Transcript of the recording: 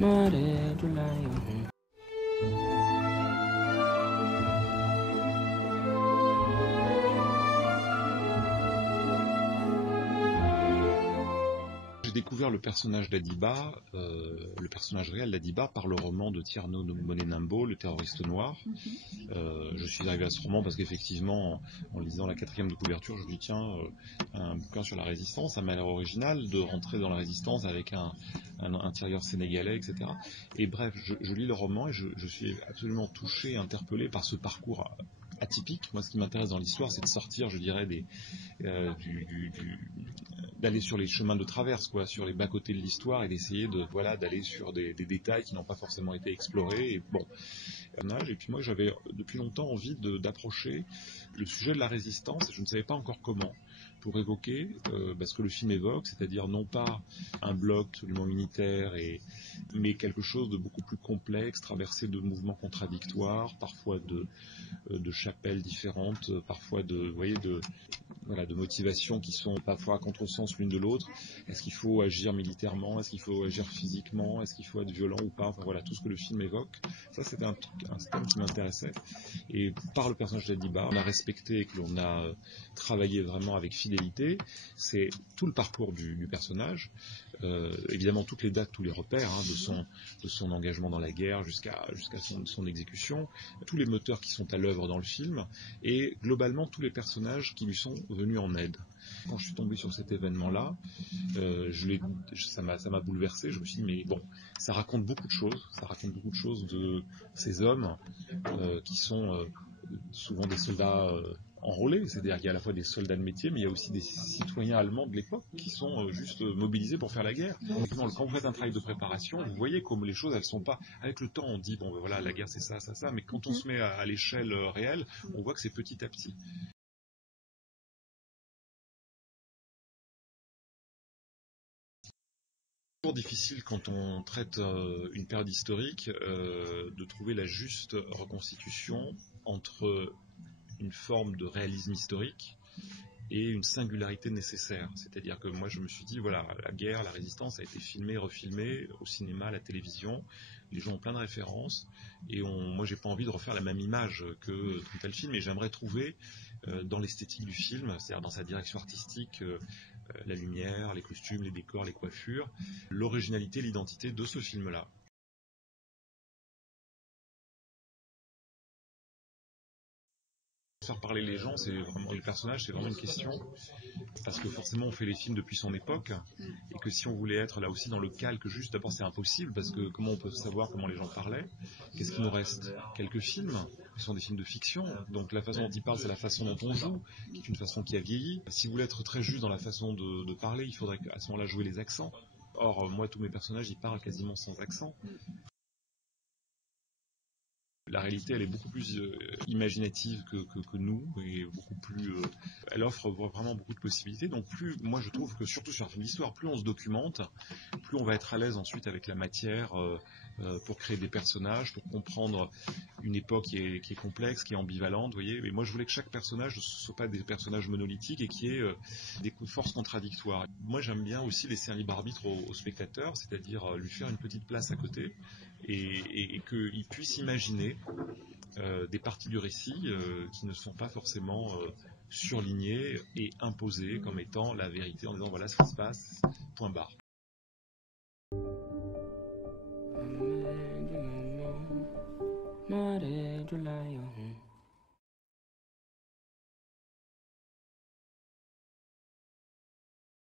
J'ai découvert le personnage d'Adiba, le personnage réel d'Adiba, par le roman de Tierno Monet-Nimbo, Le terroriste noir. Je suis arrivé à ce roman parce qu'effectivement, en lisant la 4e de couverture, je me dis tiens, un bouquin sur la résistance, ça m'a l'air original de rentrer dans la résistance avec un tirailleur sénégalais, etc. Et bref, je lis le roman et je suis absolument touché, interpellé par ce parcours atypique. Moi, ce qui m'intéresse dans l'histoire, c'est de sortir, je dirais, d'aller sur les chemins de traverse, quoi, sur les bas-côtés de l'histoire et d'essayer d'aller sur des détails qui n'ont pas forcément été explorés. Et bon, et puis moi j'avais depuis longtemps envie d'approcher le sujet de la résistance et je ne savais pas encore comment, pour évoquer ce que le film évoque, c'est-à-dire non pas un bloc absolument unitaire, mais quelque chose de beaucoup plus complexe, traversé de mouvements contradictoires, parfois de chapelles différentes, parfois de motivations qui sont parfois à contresens l'une de l'autre. Est-ce qu'il faut agir militairement? Est-ce qu'il faut agir physiquement? Est-ce qu'il faut être violent ou pas? Enfin voilà, tout ce que le film évoque. Ça, c'était un thème qui m'intéressait. Et par le personnage d'Adiba, on a respecté et que l'on a travaillé vraiment avec fidélité, c'est tout le parcours du personnage. Évidemment, toutes les dates, tous les repères de son engagement dans la guerre jusqu'à son exécution, tous les moteurs qui sont à l'œuvre dans le film, et globalement tous les personnages qui lui sont venus en aide. Quand je suis tombé sur cet événement-là, ça m'a bouleversé. Je me suis dit mais bon, ça raconte beaucoup de choses. Ça raconte beaucoup de choses de ces hommes qui sont souvent des soldats enrôlés, c'est-à-dire qu'il y a à la fois des soldats de métier, mais il y a aussi des citoyens allemands de l'époque qui sont juste mobilisés pour faire la guerre. Quand vous faites un travail de préparation, vous voyez comme les choses, elles sont pas... Avec le temps, on dit, bon ben voilà, la guerre c'est ça, ça, ça, mais quand on se met à l'échelle réelle, on voit que c'est petit à petit. C'est toujours difficile quand on traite une période historique de trouver la juste reconstitution entre une forme de réalisme historique et une singularité nécessaire. C'est-à-dire que moi je me suis dit, voilà, la guerre, la résistance a été filmée, refilmée au cinéma, à la télévision, les gens ont plein de références, et moi j'ai pas envie de refaire la même image que tel film, et j'aimerais trouver dans l'esthétique du film, c'est-à-dire dans sa direction artistique, la lumière, les costumes, les décors, les coiffures, l'originalité, l'identité de ce film-là. Faire parler les gens, c'est vraiment les personnages, c'est vraiment une question, parce que forcément on fait les films depuis son époque, et que si on voulait être là aussi dans le calque juste, d'abord c'est impossible, parce que comment on peut savoir comment les gens parlaient? Qu'est-ce qui nous reste? Quelques films, qui sont des films de fiction, donc la façon dont ils parlent, c'est la façon dont on joue, qui est une façon qui a vieilli. Si vous voulez être très juste dans la façon de parler, il faudrait à ce moment-là jouer les accents. Or, moi, tous mes personnages, ils parlent quasiment sans accent. La réalité, elle est beaucoup plus imaginative que nous, et beaucoup plus. Elle offre vraiment beaucoup de possibilités. Donc moi je trouve que surtout sur un film d'histoire, plus on se documente, plus on va être à l'aise ensuite avec la matière pour créer des personnages, pour comprendre une époque qui est complexe, qui est ambivalente, vous voyez. Et moi je voulais que chaque personnage ne soit pas des personnages monolithiques et qu'il y ait des forces contradictoires. Moi j'aime bien aussi laisser un libre arbitre au spectateur, c'est-à-dire lui faire une petite place à côté et qu'il puisse imaginer des parties du récit qui ne sont pas forcément surlignées et imposées comme étant la vérité en disant voilà ce qui se passe, point barre.